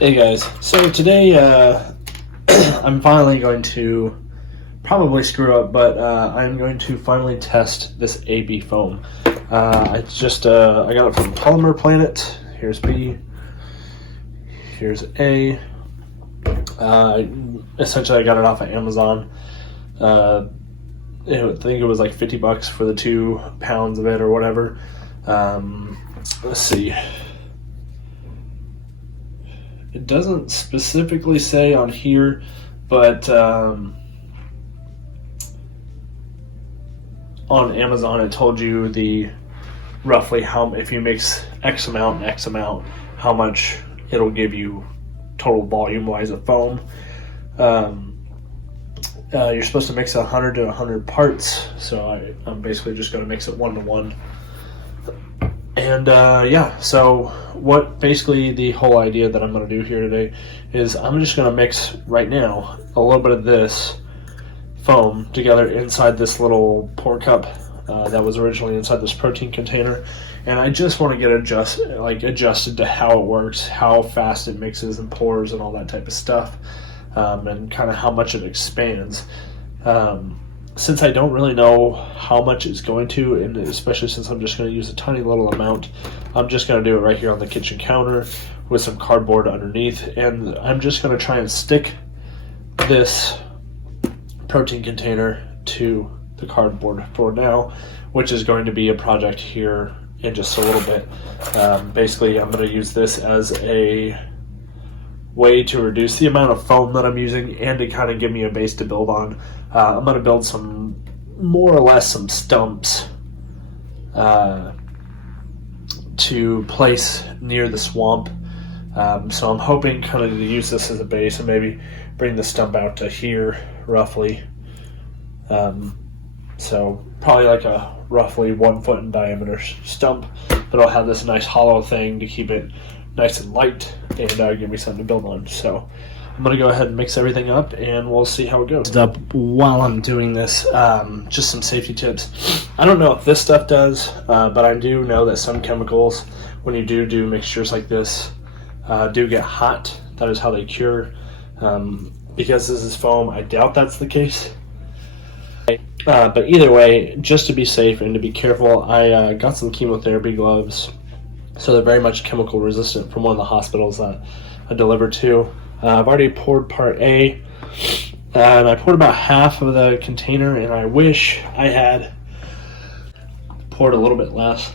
Hey guys, so today I'm finally going to probably screw up, but I'm going to finally test this AB foam. I got it from Polymer Planet. Here's B, here's A. Essentially I got it off of Amazon. I think it was like $50 for the 2 pounds of it or whatever. Let's see. It doesn't specifically say on here, but on Amazon it told you the roughly how, if you mix X amount and X amount, how much it'll give you total volume wise of foam. You're supposed to mix 100 to 100 parts, so I'm basically just going to mix it 1 to 1. And yeah, so what basically the whole idea that I'm going to do here today is I'm just going to mix right now a little bit of this foam together inside this little pour cup that was originally inside this protein container, and I just want to get adjusted to how it works, how fast it mixes and pours and all that type of stuff, and kind of how much it expands. Since I don't really know how much it's going to, and especially since I'm just going to use a tiny little amount, I'm just going to do it right here on the kitchen counter with some cardboard underneath, and I'm just going to try and stick this protein container to the cardboard for now, which is going to be a project here in just a little bit. Basically, I'm going to use this as a way to reduce the amount of foam that I'm using and to kind of give me a base to build on. I'm going to build some, more or less, some stumps to place near the swamp. So I'm hoping kind of to use this as a base and maybe bring the stump out to here roughly. So probably like a roughly 1 foot in diameter stump, but I'll have this nice hollow thing to keep it nice and light and give me something to build on. So I'm going to go ahead and mix everything up and we'll see how it goes. Up while I'm doing this, just some safety tips. I don't know if this stuff does, but I do know that some chemicals, when you do mixtures like this, do get hot. That is how they cure. Because this is foam, I doubt that's the case. But either way, just to be safe and to be careful, I got some chemotherapy gloves. So they're very much chemical resistant from one of the hospitals that I delivered to. I've already poured part A, and I poured about half of the container, and I wish I had poured a little bit less,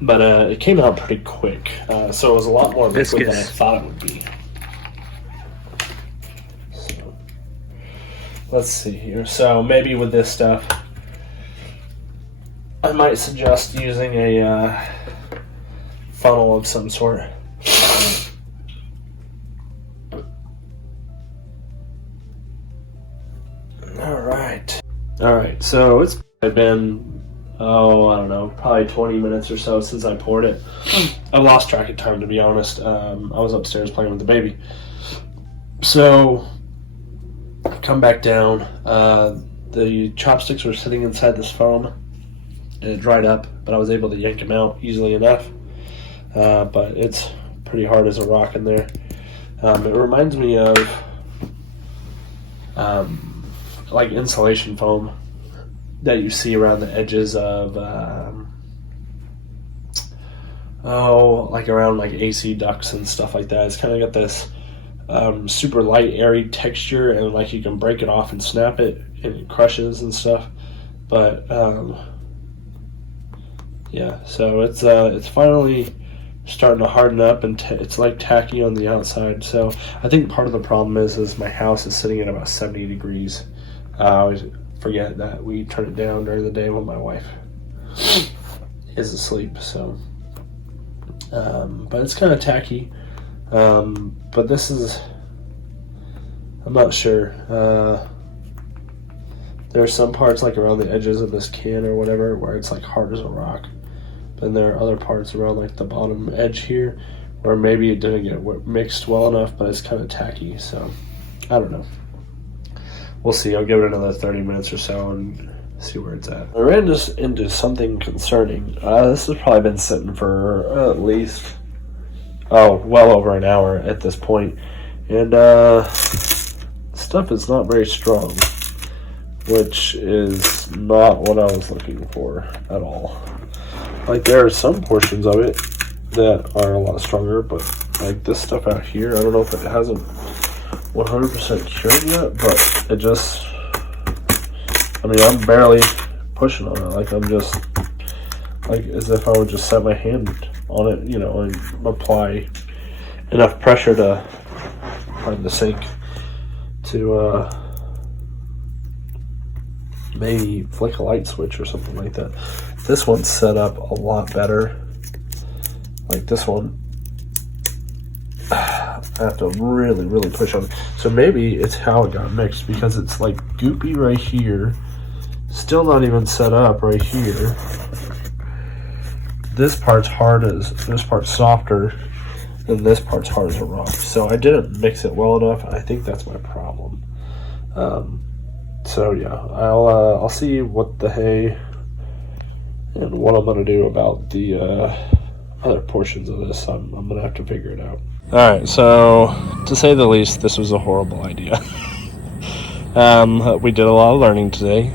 but it came out pretty quick. So it was a lot more liquid than I thought it would be. So, let's see here. So maybe with this stuff, I might suggest using a funnel of some sort. All right, so it's been, I don't know, probably 20 minutes or so since I poured it. I've lost track of time, to be honest. I was upstairs playing with the baby. So I come back down. The chopsticks were sitting inside this foam, and it dried up, but I was able to yank them out easily enough. But it's pretty hard as a rock in there. It reminds me of like insulation foam that you see around the edges of like around like AC ducts and stuff like that. It's kind of got this super light, airy texture, and like you can break it off and snap it, and it crushes and stuff. But yeah, so it's finally starting to harden up, and it's like tacky on the outside. So I think part of the problem is my house is sitting at about 70 degrees. I always forget that we turn it down during the day when my wife is asleep. So but it's kind of tacky, but this is, I'm not sure. There are some parts like around the edges of this can or whatever where it's like hard as a rock. Then there are other parts around like the bottom edge here where maybe it didn't get mixed well enough, but it's kind of tacky. So I don't know. We'll see. I'll give it another 30 minutes or so and see where it's at. I ran just into something concerning. This has probably been sitting for at least well over an hour at this point. And stuff is not very strong, which is not what I was looking for at all. Like, there are some portions of it that are a lot stronger, but like this stuff out here, I don't know if it hasn't 100% cured yet, but it just, I mean, I'm barely pushing on it. Like, I'm just, like, as if I would just set my hand on it, you know, and apply enough pressure to find the sink to maybe flick a light switch or something like that. This one's set up a lot better. Like this one, I have to really push on it. So maybe it's how it got mixed, because it's like goopy right here, still not even set up right here. This part's this part's softer, and this part's hard as a rock. So I didn't mix it well enough, and I think that's my problem. So yeah, I'll see what the hay and what I'm gonna do about the other portions of this. I'm gonna have to figure it out. All right, so to say the least, this was a horrible idea. We did a lot of learning today.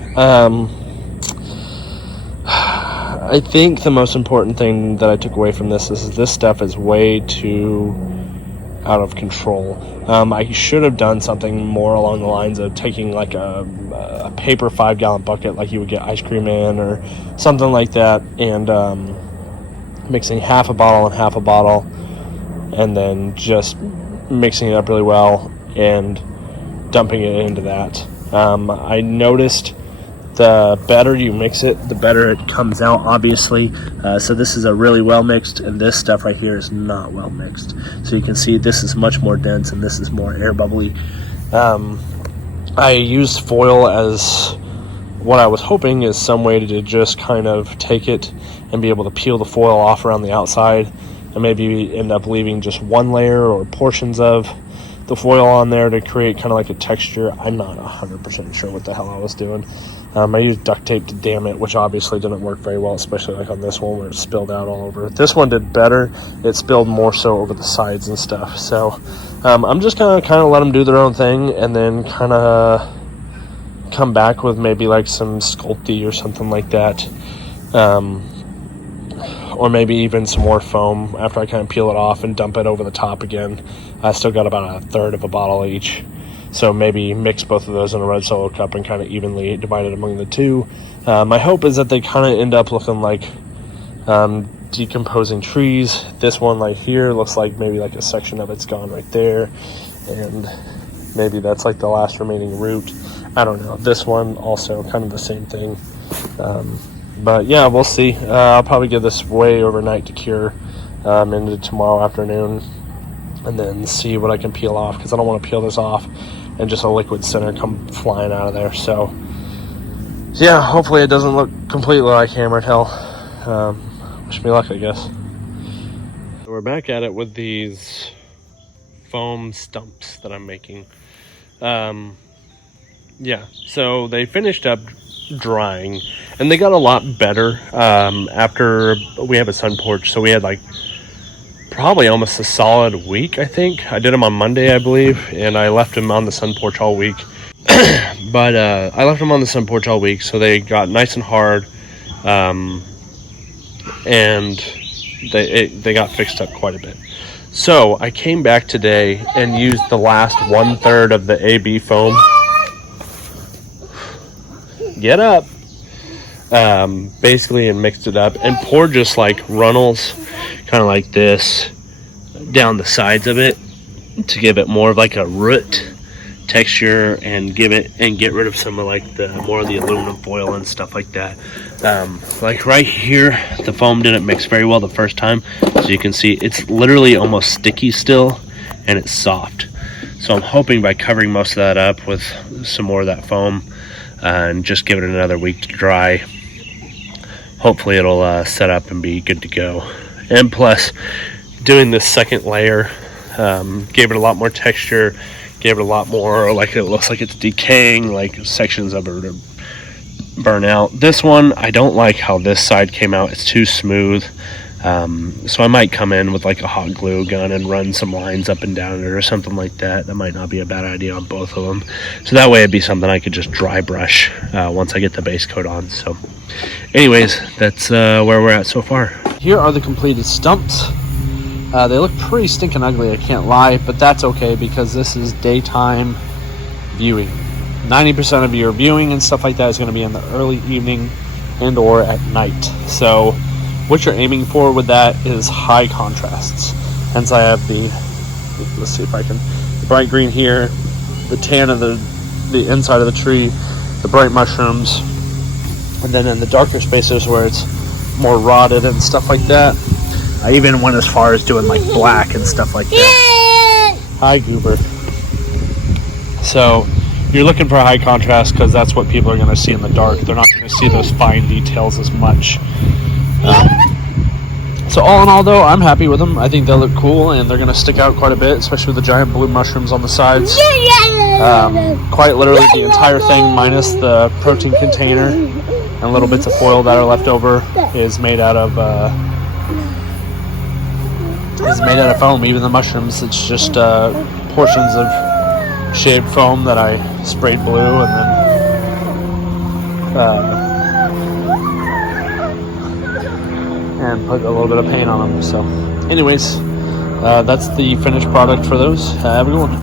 I think the most important thing that I took away from this is this stuff is way too out of control. I should have done something more along the lines of taking like a paper 5-gallon bucket like you would get ice cream in, or something like that, and mixing half a bottle and half a bottle, and then just mixing it up really well and dumping it into that. I noticed the better you mix it, the better it comes out, obviously. So this is a really well mixed, and this stuff right here is not well mixed. So you can see this is much more dense and this is more air bubbly. I used foil as what I was hoping is some way to just kind of take it and be able to peel the foil off around the outside, and maybe end up leaving just one layer or portions of the foil on there to create kind of like a texture. I'm not 100% sure what the hell I was doing. I used duct tape to dam it, which obviously didn't work very well, especially like on this one where it spilled out all over. This one did better. It spilled more so over the sides and stuff. So I'm just gonna kind of let them do their own thing, and then kind of come back with maybe like some Sculpey or something like that. Or maybe even some more foam after I kind of peel it off and dump it over the top again. I still got about a third of a bottle each. So maybe mix both of those in a red solo cup and kind of evenly divide it among the two. My hope is that they kind of end up looking like decomposing trees. This one right here looks like maybe like a section of it's gone right there. And maybe that's like the last remaining root. I don't know. This one also kind of the same thing. But yeah, we'll see. I'll probably give this way overnight to cure into tomorrow afternoon, and then see what I can peel off, because I don't want to peel this off and just a liquid center come flying out of there. So yeah, hopefully it doesn't look completely like hammered hell. Wish me luck, I guess. So we're back at it with these foam stumps that I'm making. Yeah, so they finished up drying, and they got a lot better after we have a sun porch. So we had like probably almost a solid week, I think. I did them on Monday, I believe, and I left them on the sun porch all week. But I left them on the sun porch all week, so they got nice and hard, and they got fixed up quite a bit. So I came back today and used the last 1/3 of the AB foam. Get up. Basically, and mixed it up and poured just like runnels, kind of like this, down the sides of it to give it more of like a root texture, and get rid of some of like the more of the aluminum foil and stuff like that. Like right here, the foam didn't mix very well the first time, so you can see it's literally almost sticky still, and it's soft. So I'm hoping by covering most of that up with some more of that foam and just give it another week to dry, hopefully it'll set up and be good to go. And plus, doing this second layer gave it a lot more texture, gave it a lot more, like it looks like it's decaying, like sections of it burn out. This one, I don't like how this side came out. It's too smooth. So I might come in with like a hot glue gun and run some lines up and down it or something like that. That might not be a bad idea on both of them. So that way it'd be something I could just dry brush once I get the base coat on. So anyways, that's where we're at so far. Here are the completed stumps. They look pretty stinking ugly, I can't lie, but that's okay because this is daytime viewing. 90% of your viewing and stuff like that is going to be in the early evening and or at night. So what you're aiming for with that is high contrasts. Hence I have the, let's see if I can, the bright green here, the tan of the inside of the tree, the bright mushrooms, and then in the darker spaces where it's more rotted and stuff like that, I even went as far as doing like black and stuff like that. Hi, Goober. So you're looking for a high contrast because that's what people are going to see in the dark. They're not going to see those fine details as much. So all in all, though, I'm happy with them. I think they look cool and they're going to stick out quite a bit, especially with the giant blue mushrooms on the sides. Quite literally the entire thing minus the protein container and little bits of foil that are left over is made out of foam. Even the mushrooms, it's just portions of shaved foam that I sprayed blue and put a little bit of paint on them. So anyways, that's the finished product for those. Have a good one.